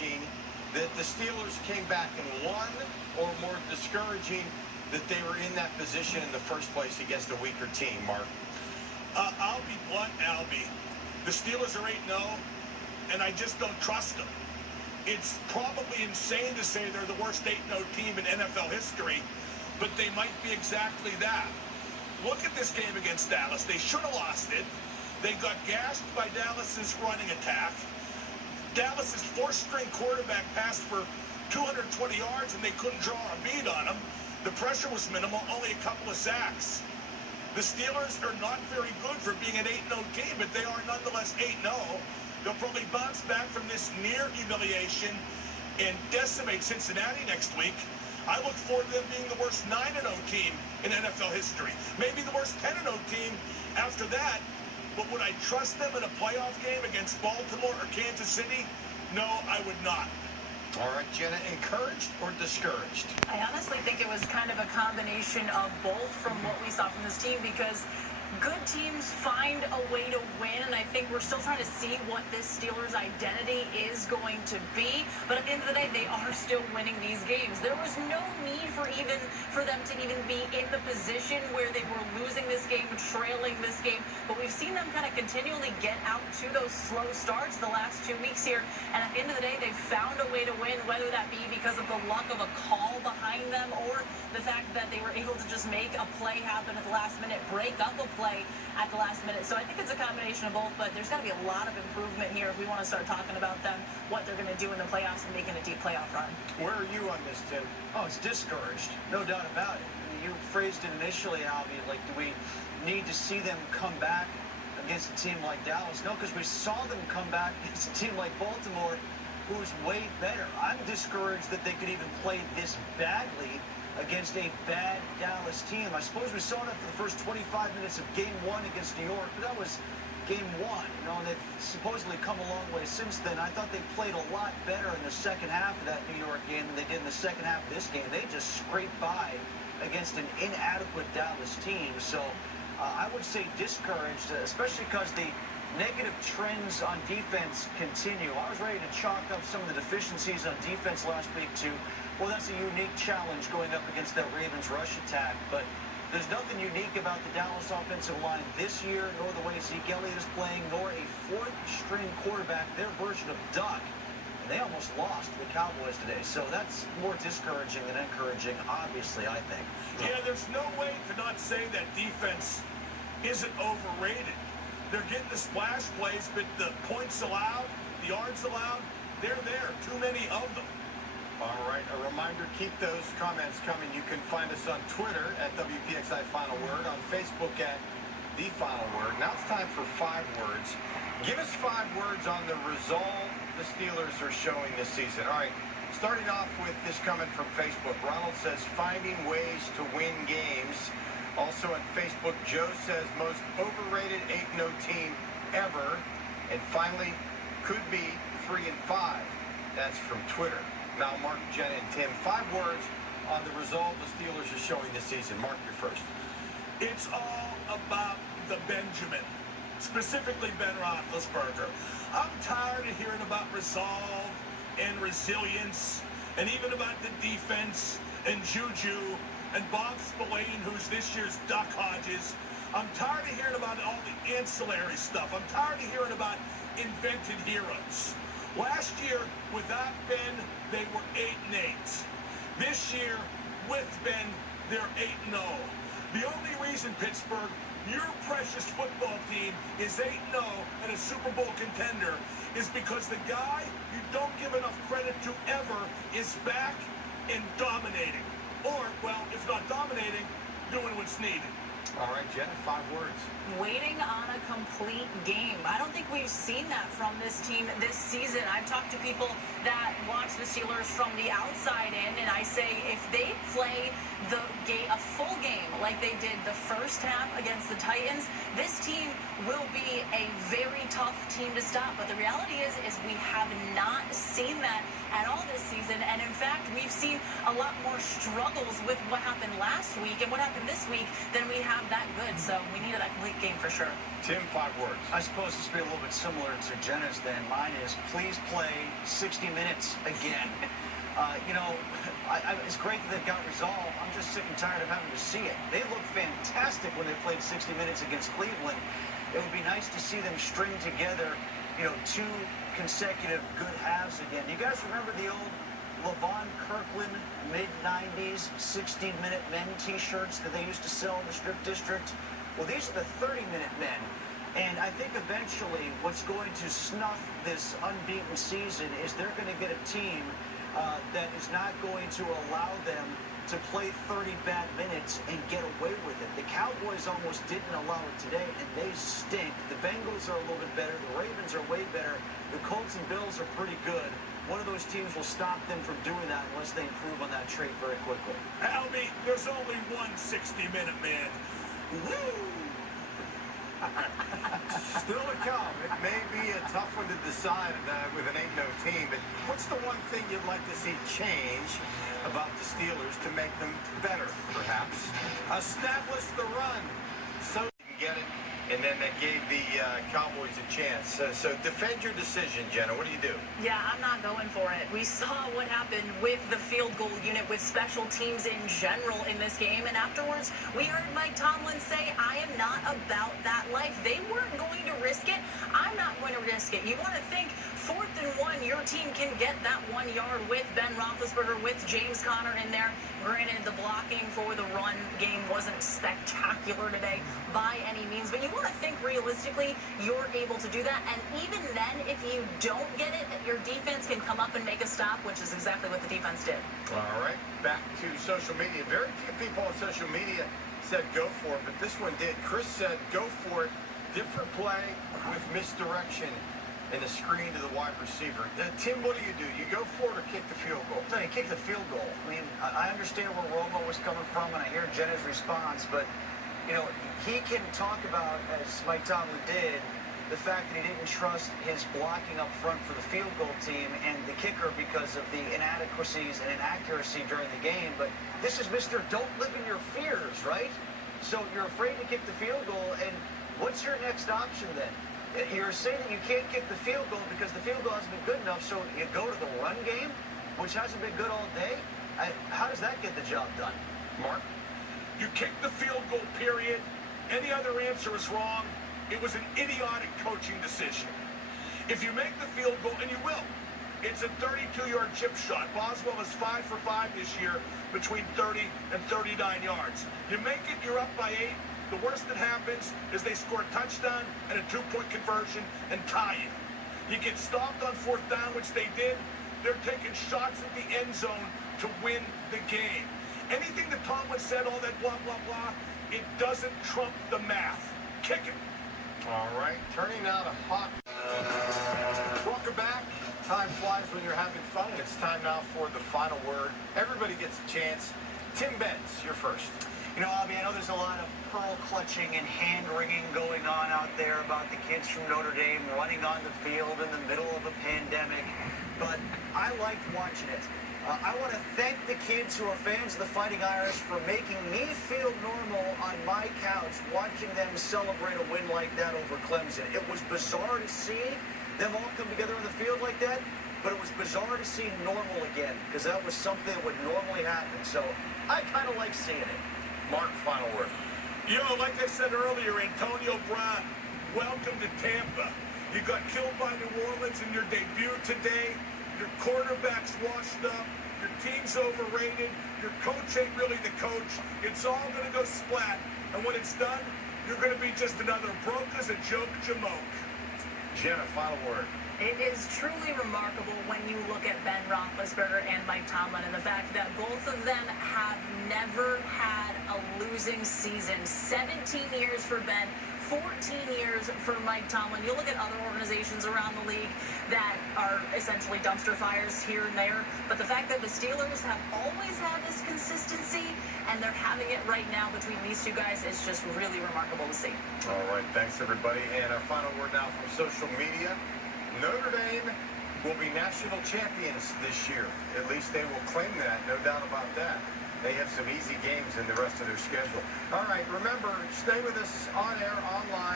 encouraging that the Steelers came back and won, or more discouraging that they were in that position in the first place against a weaker team, Mark? I'll be blunt, Albie. The Steelers are 8-0, and I just don't trust them. It's probably insane to say they're the worst 8-0 team in NFL history, but they might be exactly that. Look at this game against Dallas. They should have lost it. They got gashed by Dallas's running attack. Dallas's fourth-string quarterback passed for 220 yards, and they couldn't draw a bead on him. The pressure was minimal, only a couple of sacks. The Steelers are not very good for being an 8-0 team, but they are nonetheless 8-0. They'll probably bounce back from this near humiliation and decimate Cincinnati next week. I look forward to them being the worst 9-0 team in NFL history. Maybe the worst 10-0 team after that. But would I trust them in a playoff game against Baltimore or Kansas City? No, I would not. All right, Jenna, encouraged or discouraged? I honestly think it was kind of a combination of both from what we saw from this team, because good teams find a way to win, and I think we're still trying to see what this Steelers identity is going to be. But at the end of the day, they are still winning these games. There was no need for them to even be in the position where they were losing this game, trailing this game. But we've seen them kind of continually get out to those slow starts the last 2 weeks here. And at the end of the day, they've found a way to win, whether that be because of the luck of a call behind them or the fact that they were able to just make a play happen at the last minute, break up a play at the last minute. So I think it's a combination of both, but there's got to be a lot of improvement here if we want to start talking about them, what they're going to do in the playoffs and making a deep playoff run. Where are you on this, Tim? Oh, it's discouraged. No doubt about it. You phrased it initially, Albie, like, do we need to see them come back against a team like Dallas? No, because we saw them come back against a team like Baltimore, who's way better. I'm discouraged that they could even play this badly against a bad Dallas team. I suppose we saw that for the first 25 minutes of Game 1 against New York, but that was Game 1, and they've supposedly come a long way since then. I thought they played a lot better in the second half of that New York game than they did in the second half of this game. They just scraped by against an inadequate Dallas team. So I would say discouraged, especially because the negative trends on defense continue. I was ready to chalk up some of the deficiencies on defense last week to, well, that's a unique challenge going up against that Ravens rush attack, but there's nothing unique about the Dallas offensive line this year, nor the way Zeke Elliott is playing, nor a fourth-string quarterback, their version of Duck. And they almost lost to the Cowboys today, so that's more discouraging than encouraging, obviously, I think. Yeah, there's no way to not say that defense isn't overrated. They're getting the splash plays, but the points allowed, the yards allowed, they're there. Too many of them. All right, a reminder, keep those comments coming. You can find us on Twitter at WPXI Final Word, on Facebook at The Final Word. Now it's time for 5 words. Give us 5 words on the resolve the Steelers are showing this season. All right, starting off with this comment from Facebook. Ronald says, finding ways to win games. Also on Facebook, Joe says, most overrated 8-0 team ever. And finally, could be 3-5. That's from Twitter. Now, Mark, Jenna, and Tim, 5 words on the resolve the Steelers are showing this season. Mark, you're first. It's all about the Benjamin, specifically Ben Roethlisberger. I'm tired of hearing about resolve and resilience, and even about the defense and Juju and Bob Spillane, who's this year's Duck Hodges. I'm tired of hearing about all the ancillary stuff. I'm tired of hearing about invented heroes. Last year, without Ben, they were 8-8. This year, with Ben, they're 8-0. The only reason, Pittsburgh, your precious football team is 8-0 and a Super Bowl contender is because the guy you don't give enough credit to ever is back and dominating. Or, well, if not dominating, doing what's needed. All right, Jenna, 5 words. Waiting on a complete game. I don't think we've seen that from this team this season. I've talked to people that watch the Steelers from the outside in, and I say if they play a full game like they did the first half against the Titans, this team will be a very tough team to stop. But the reality is we have not seen that at all this season. And in fact, we've seen a lot more struggles with what happened last week and what happened this week than we have that good. So we needed that complete game for sure. Tim, 5 words. I suppose this will be a little bit similar to Jenna's then. Mine is, please play 60 minutes again. It's great that they've got resolve. I'm just sick and tired of having to see it. They looked fantastic when they played 60 minutes against Cleveland. It would be nice to see them string together, 2 consecutive good halves again. You guys remember the old Levon Kirkland mid-90s 60-minute men T-shirts that they used to sell in the Strip District? Well, these are the 30-minute men. And I think eventually what's going to snuff this unbeaten season is they're going to get a team that is not going to allow them to play 30 bad minutes and get away with it. The Cowboys almost didn't allow it today, and they stink. The Bengals are a little bit better. The Ravens are way better. The Colts and Bills are pretty good. One of those teams will stop them from doing that unless they improve on that trait very quickly. Albie, there's only one 60-minute man. Woo! Still to come. It may be a tough one to decide with an 8-0 team, but what's the one thing you'd like to see change about the Steelers to make them better, perhaps? Establish the run so you can get it, and then that gave the Cowboys a chance. So defend your decision, Jenna. What do you do? Yeah, I'm not going for it. We saw what happened with the field goal unit, with special teams in general in this game, and afterwards we heard Mike Tomlin say, I am not about that life. They weren't going to risk it. I'm not going to risk it. You want to think 4th and 1, your team can get that 1 yard with Ben Roethlisberger, with James Conner in there. Granted, the blocking for the run game wasn't spectacular today by any means, but you want to think realistically you're able to do that. And even then, if you don't get it, your defense can come up and make a stop, which is exactly what the defense did. All right, back to social media. Very few people on social media said go for it, but this one did. Chris said go for it. Different play with misdirection and a screen to the wide receiver. Tim, what do? You go for it or kick the field goal? No, you kick the field goal. I mean, I understand where Romo was coming from, and I hear Jenna's response, but, he can talk about, as Mike Tomlin did, the fact that he didn't trust his blocking up front for the field goal team and the kicker because of the inadequacies and inaccuracy during the game. But this is Mr. Don't Live in Your Fears, right? So you're afraid to kick the field goal, and what's your next option then? You're saying that you can't kick the field goal because the field goal hasn't been good enough, so you go to the run game, which hasn't been good all day? How does that get the job done? Mark? You kick the field goal, period. Any other answer is wrong. It was an idiotic coaching decision. If you make the field goal, and you will, it's a 32-yard chip shot. Boswell is 5 for 5 this year between 30 and 39 yards. You make it, you're up by 8. The worst that happens is they score a touchdown and a 2-point conversion and tie it. You get stopped on 4th down, which they did. They're taking shots at the end zone to win the game. Anything that Tomlin said, all that blah, blah, blah, it doesn't trump the math. Kick it. All right, turning now to hockey. Welcome back. Time flies when you're having fun. It's time now for the final word. Everybody gets a chance. Tim Benz, you're first. Albie, I know there's a lot of pearl clutching and hand-wringing going on out there about the kids from Notre Dame running on the field in the middle of a pandemic, but I liked watching it. I want to thank the kids who are fans of the Fighting Irish for making me feel normal on my couch watching them celebrate a win like that over Clemson. It was bizarre to see them all come together on the field like that, but it was bizarre to see normal again, because that was something that would normally happen. So I kind of like seeing it. Mark, final word. Like I said earlier, Antonio Brown, welcome to Tampa. You got killed by New Orleans in your debut today. Your quarterback's washed up. Your team's overrated. Your coach ain't really the coach. It's all going to go splat. And when it's done, you're going to be just another broke as a joke jamoke. Jenna, final word. It is truly remarkable when you look at Ben Roethlisberger and Mike Tomlin and the fact that both of them have never had a losing season. 17 years for Ben, 14 years for Mike Tomlin. You look at other organizations around the league that are essentially dumpster fires here and there, but the fact that the Steelers have always had this consistency and they're having it right now between these two guys is just really remarkable to see. All right, thanks everybody. And our final word now from social media. Notre Dame will be national champions this year. At least they will claim that, no doubt about that. They have some easy games in the rest of their schedule. All right, remember, stay with us on air, online.